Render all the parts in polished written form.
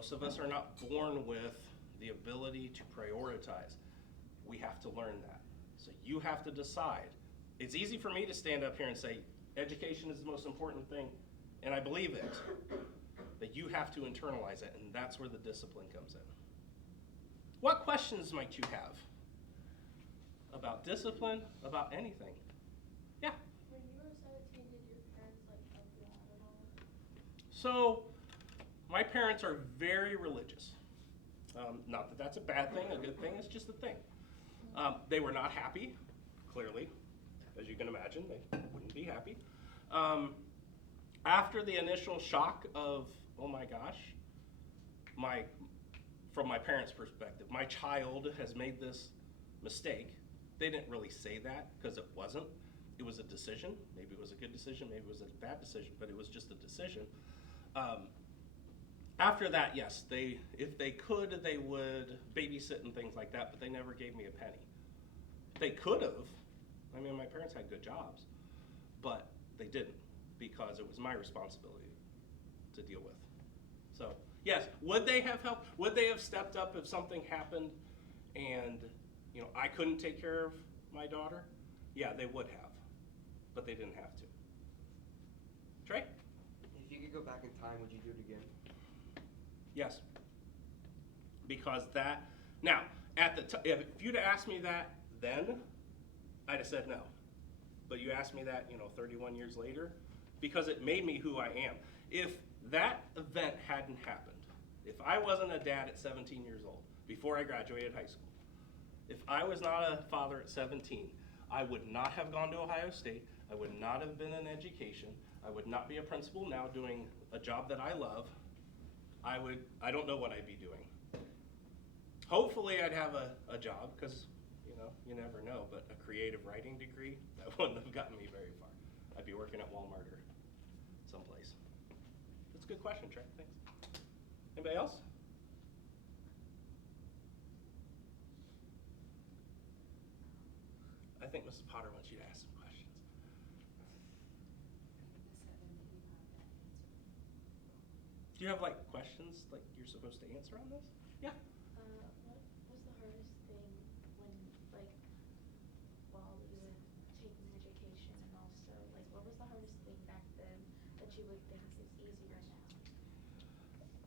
Most of us are not born with the ability to prioritize. We have to learn that. So you have to decide. It's easy for me to stand up here and say, education is the most important thing, and I believe it. But you have to internalize it, and that's where the discipline comes in. What questions might you have about discipline, about anything? Yeah? When you were 17, did your parents help you out at all? So, my parents are very religious. Not that that's a bad thing, a good thing, it's just a thing. They were not happy, clearly. As you can imagine, they wouldn't be happy. After the initial shock of, oh my gosh, from my parents' perspective, my child has made this mistake. They didn't really say that because it wasn't. It was a decision. Maybe it was a good decision, maybe it was a bad decision, but it was just a decision. After that, yes, if they could, they would babysit and things like that, but they never gave me a penny. They could have. I mean, my parents had good jobs, but they didn't because it was my responsibility to deal with. So, yes, would they have helped? Would they have stepped up if something happened and, I couldn't take care of my daughter? Yeah, they would have, but they didn't have to. Trey? If you could go back in time, would you do it again? Yes. Because now, if you'd asked me that then, I'd have said no. But you asked me that, 31 years later, because it made me who I am. If that event hadn't happened, if I wasn't a dad at 17 years old, before I graduated high school, if I was not a father at 17, I would not have gone to Ohio State, I would not have been in education, I would not be a principal now doing a job that I love. I don't know what I'd be doing. Hopefully I'd have a job, because you never know, but a creative writing degree, that wouldn't have gotten me very far. I'd be working at Walmart or someplace. That's a good question, Trey, thanks. Anybody else? I think Mrs. Potter wants you to ask some questions. Do you have questions you're supposed to answer on this? Yeah. What was the hardest thing when, while you were taking education, and also, what was the hardest thing back then that you would think is easier now?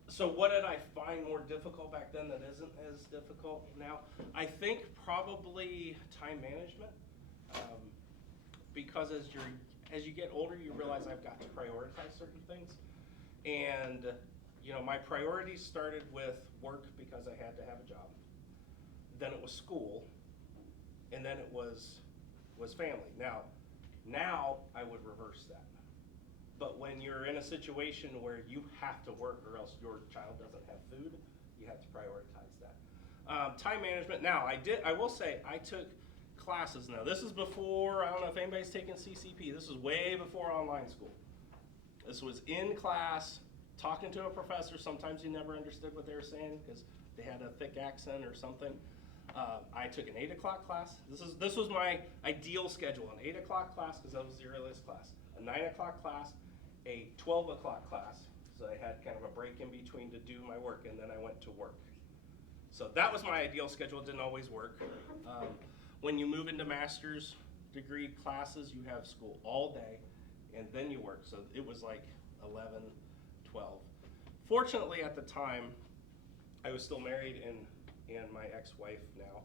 So what did I find more difficult back then that isn't as difficult now? I think probably time management, because as you get older, you realize I've got to prioritize certain things. And my priorities started with work because I had to have a job. Then it was school, and then it was family. Now I would reverse that. But when you're in a situation where you have to work or else your child doesn't have food, you have to prioritize that. Time management. Now I will say I took classes. Now this is before, I don't know if anybody's taken CCP. This was way before online school. This was in class, talking to a professor. Sometimes you never understood what they were saying because they had a thick accent or something. I took an 8 o'clock class. This was my ideal schedule, an 8 o'clock class because that was the earliest class, a 9 o'clock class, a 12 o'clock class, so I had kind of a break in between to do my work, and then I went to work. So that was my ideal schedule. It didn't always work. When you move into master's degree classes, you have school all day, and then you work. So it was 11, 12. Fortunately, at the time, I was still married, and my ex-wife now,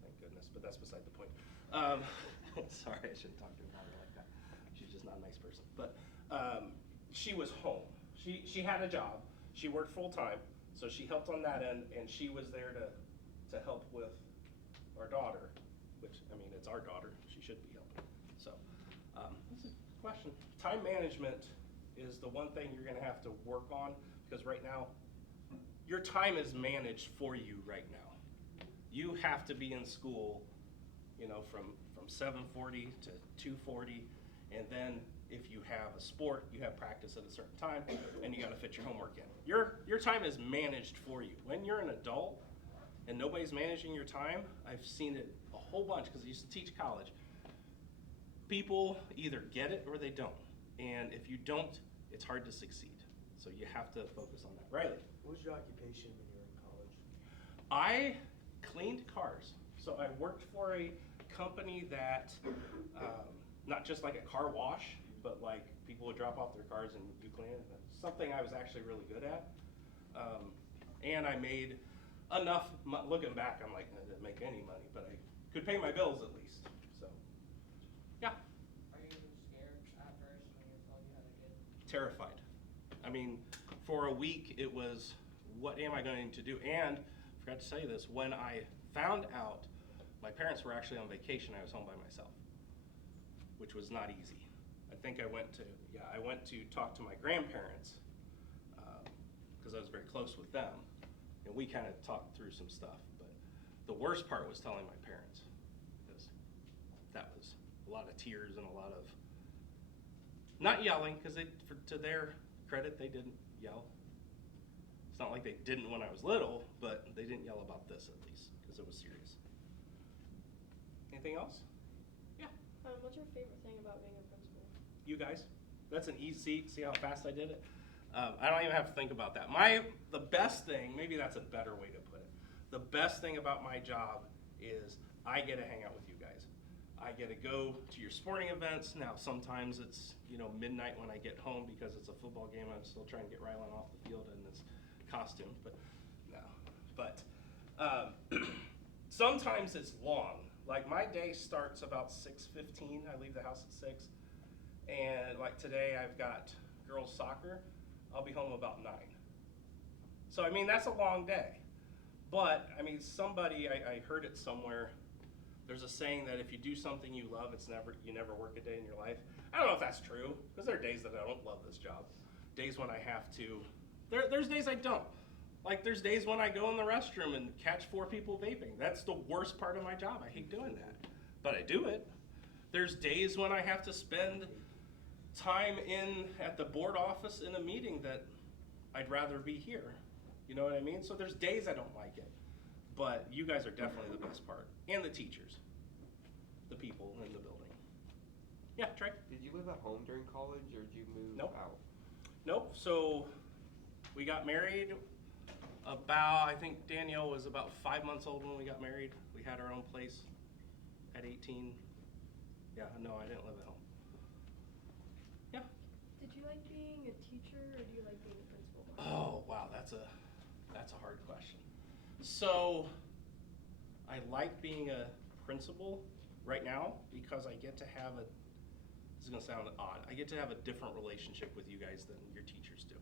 thank goodness, but that's beside the point. Sorry, I shouldn't talk to her about her like that. She's just not a nice person. But she was home. She had a job. She worked full time, so she helped on that end, and she was there to help with our daughter, which, it's our daughter. She should be helping. So that's a question. Time management is the one thing you're going to have to work on, because right now, your time is managed for you right now. You have to be in school, from 7:40 to 2:40, and then if you have a sport, you have practice at a certain time, and you got to fit your homework in. Your time is managed for you. When you're an adult and nobody's managing your time, I've seen it a whole bunch because I used to teach college. People either get it or they don't, and if you don't, it's hard to succeed. So you have to focus on that. Riley? What was your occupation when you were in college? I cleaned cars. So I worked for a company that, not just like a car wash, but like people would drop off their cars and you clean it. Something I was actually really good at. And I made enough, looking back, I'm like, I didn't make any money, but I could pay my bills at least. So, yeah. Are you scared at first when you're told you had a kid? Terrified. I mean, for a week it was, what am I going to do? And I forgot to say this, when I found out my parents were actually on vacation, I was home by myself, which was not easy. I think I went to talk to my grandparents, because I was very close with them, and we kind of talked through some stuff. But the worst part was telling my parents, because that was a lot of tears and a lot of, not yelling, because to their credit, they didn't yell. It's not like they didn't when I was little, but they didn't yell about this at least, because it was serious. Anything else? Yeah. What's your favorite thing about being a principal? You guys? That's an easy, see how fast I did it? I don't even have to think about that. The best thing, maybe that's a better way to put it. The best thing about my job is I get to hang out with you guys. I get to go to your sporting events. Now, sometimes it's, midnight when I get home because it's a football game. I'm still trying to get Rylan off the field in this costume, but no. But sometimes it's long. Like my day starts about 6:15. I leave the house at 6. And like today I've got girls soccer. I'll be home about 9. So I mean, that's a long day. But I mean, I heard it somewhere. There's a saying that if you do something you love, you never work a day in your life. I don't know if that's true, because there are days that I don't love this job. Days when I have to. There's days I don't. Like there's days when I go in the restroom and catch 4 people vaping. That's the worst part of my job. I hate doing that, but I do it. There's days when I have to spend time at the board office in a meeting that I'd rather be here. You know what I mean? So there's days I don't like it, but you guys are definitely the best part, and the teachers, the people in the building. Yeah, Trey? Did you live at home during college, or did you move Nope. out? Nope. So we got married I think Danielle was about 5 months old when we got married. We had our own place at 18. Yeah, no, I didn't live at home. Yeah. Did you like being a teacher or do you like being a principal? Oh, wow, that's a hard question. So I like being a principal right now because I get to have this is gonna sound odd, I get to have a different relationship with you guys than your teachers do.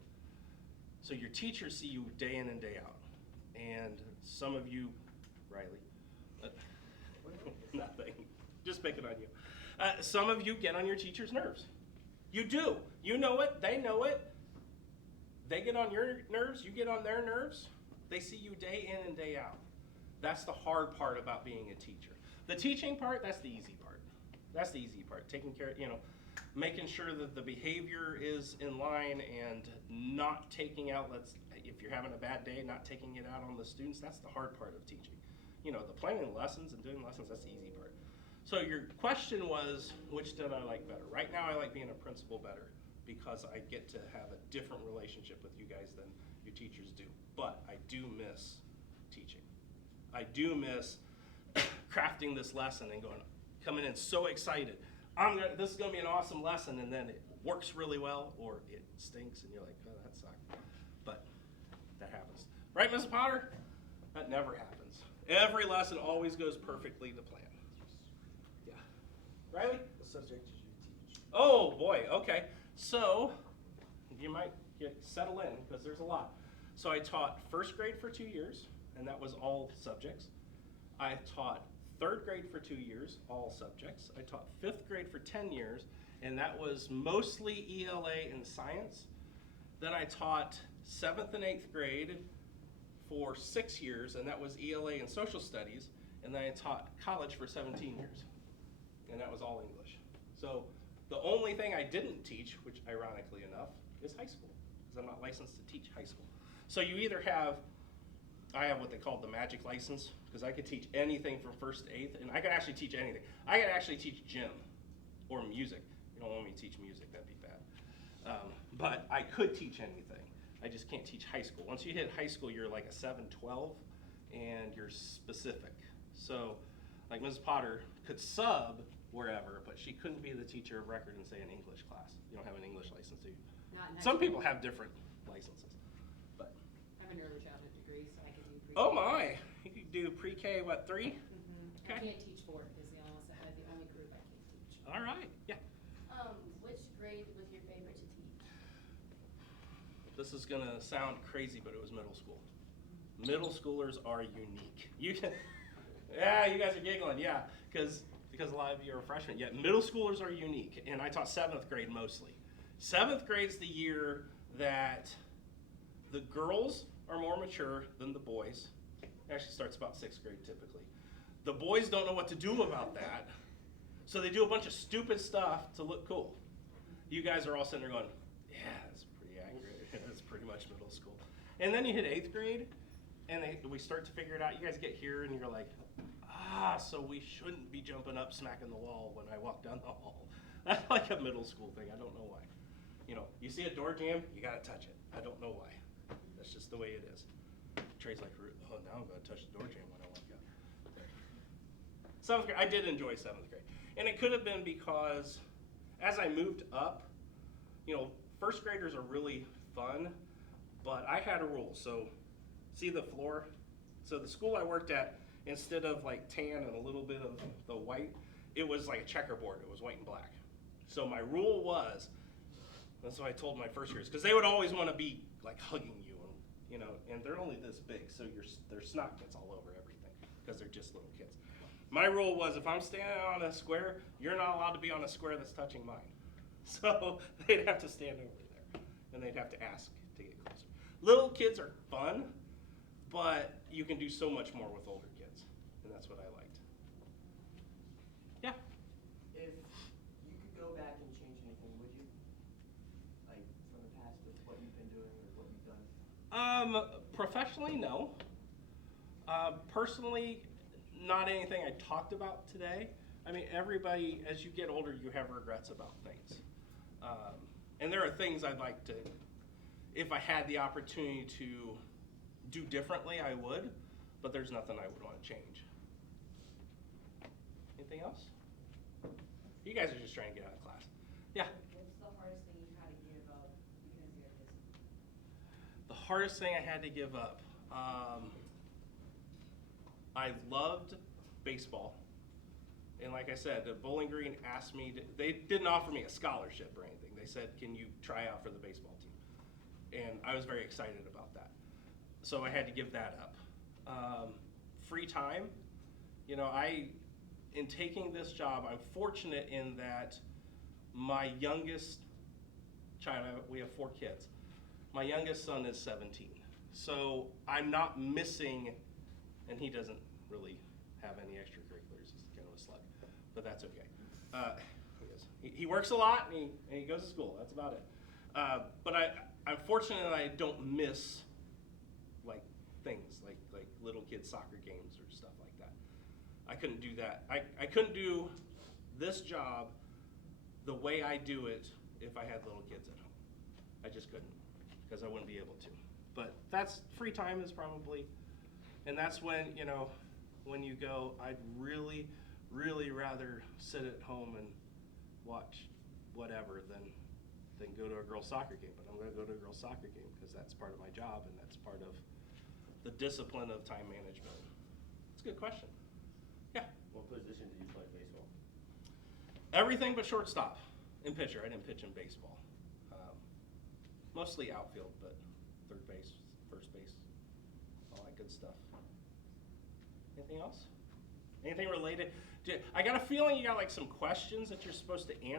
So your teachers see you day in and day out. And some of you, Riley, nothing, just picking on you. Some of you get on your teachers' nerves. You do. You know it, they know it. They get on your nerves, you get on their nerves. They see you day in and day out. That's the hard part about being a teacher. The teaching part, that's the easy part. That's the easy part, taking care, making sure that the behavior is in line and not taking out, if you're having a bad day, not taking it out on the students. That's the hard part of teaching. The planning lessons and doing lessons, that's the easy part. So your question was, which did I like better? Right now I like being a principal better because I get to have a different relationship with you guys than your teachers do. But I do miss teaching. I do miss crafting this lesson and coming in so excited. This is going to be an awesome lesson, and then it works really well, or it stinks, and you're like, oh, that sucked. But that happens. Right, Mrs. Potter? That never happens. Every lesson always goes perfectly to plan. Yeah. Riley? What subject did you teach? Oh, boy, okay. So, you might settle in, because there's a lot. So I taught first grade for 2 years, and that was all subjects. I taught third grade for 2 years, all subjects. I taught fifth grade for 10 years, and that was mostly ELA and science. Then I taught 7th and 8th grade for 6 years, and that was ELA and social studies. And then I taught college for 17 years, and that was all English. So the only thing I didn't teach, which ironically enough, is high school, because I'm not licensed to teach high school. So you either I have what they call the magic license, because I could teach anything from 1st to 8th, and I could actually teach anything. I could actually teach gym or music. You don't want me to teach music, that'd be bad. But I could teach anything. I just can't teach high school. Once you hit high school, you're like a 7-12, and you're specific. So, like Mrs. Potter could sub wherever, but she couldn't be the teacher of record in, say, an English class. You don't have an English license, do you? Not in high Some school. people have different licenses, but. I have an early childhood degree, so I could do pre-K. Oh my, you could do pre-K, what, 3? I Okay. can't teach 4 is the only group I can't teach. All right, yeah. Which grade was your favorite to teach? This is gonna sound crazy, but it was middle school. Middle schoolers are unique. You can, yeah, you guys are giggling, yeah, because a lot of you are freshmen. Yeah, middle schoolers are unique, and I taught 7th grade mostly. 7th grade's the year that the girls are more mature than the boys. It actually starts about 6th grade typically. The boys don't know what to do about that, so they do a bunch of stupid stuff to look cool. You guys are all sitting there going, yeah, that's pretty accurate. That's pretty much middle school. And then you hit 8th grade, and we start to figure it out. You guys get here, and you're like, so we shouldn't be jumping up, smacking the wall when I walk down the hall. That's like a middle school thing. I don't know why. You know, you see a door jam, you gotta touch it. I don't know why. That's just the way it is. Trey's like, oh, now I'm gonna touch the door jam when I walk out. There. 7th grade, I did enjoy 7th grade. And it could have been because as I moved up, you know, 1st graders are really fun, but I had a rule. So, see the floor? So the school I worked at, instead of like tan and a little bit of the white, it was like a checkerboard. It was white and black. So my rule was, that's what I told my 1st graders, because they would always want to be like hugging you, and you know, and they're only this big, so their snot gets all over everything because they're just little kids. My rule was, if I'm standing on a square, you're not allowed to be on a square that's touching mine. So they'd have to stand over there, and they'd have to ask to get closer. Little kids are fun, but you can do so much more with older kids, and that's what I liked. Yeah. If you could go back and change anything, would you? Like from the past with what you've been doing or what you've done? Professionally, no. Personally, not anything I talked about today. I mean, everybody, as you get older, you have regrets about things. And there are things I'd like to, if I had the opportunity to do differently, I would, but there's nothing I would want to change. Anything else? You guys are just trying to get out of class. Yeah? What's the hardest thing you had to give up because you're busy? The hardest thing I had to give up. I loved baseball. And like I said, the Bowling Green asked me, they didn't offer me a scholarship or anything. They said, can you try out for the baseball team? And I was very excited about that. So I had to give that up. Free time, you know, in taking this job, I'm fortunate in that my youngest child, we have 4 kids. My youngest son is 17. So I'm not missing, and he doesn't really have any extracurriculars. He's kind of a slug, but that's okay. He works a lot and he goes to school. That's about it. But I'm fortunate that I don't miss like things like little kids soccer games or stuff like that. I couldn't do that. I couldn't do this job the way I do it if I had little kids at home. I just couldn't, because I wouldn't be able to. But that's free time is probably, and that's when, you know, when you go, I'd really, really rather sit at home and watch whatever than go to a girls' soccer game. But I'm going to go to a girls' soccer game because that's part of my job and that's part of the discipline of time management. It's a good question. Yeah. What position did you play baseball? Everything but shortstop and pitcher. I didn't pitch in baseball. Mostly outfield, but third base, first base, all that good stuff. Anything else? Anything related? I got a feeling you got like some questions that you're supposed to answer.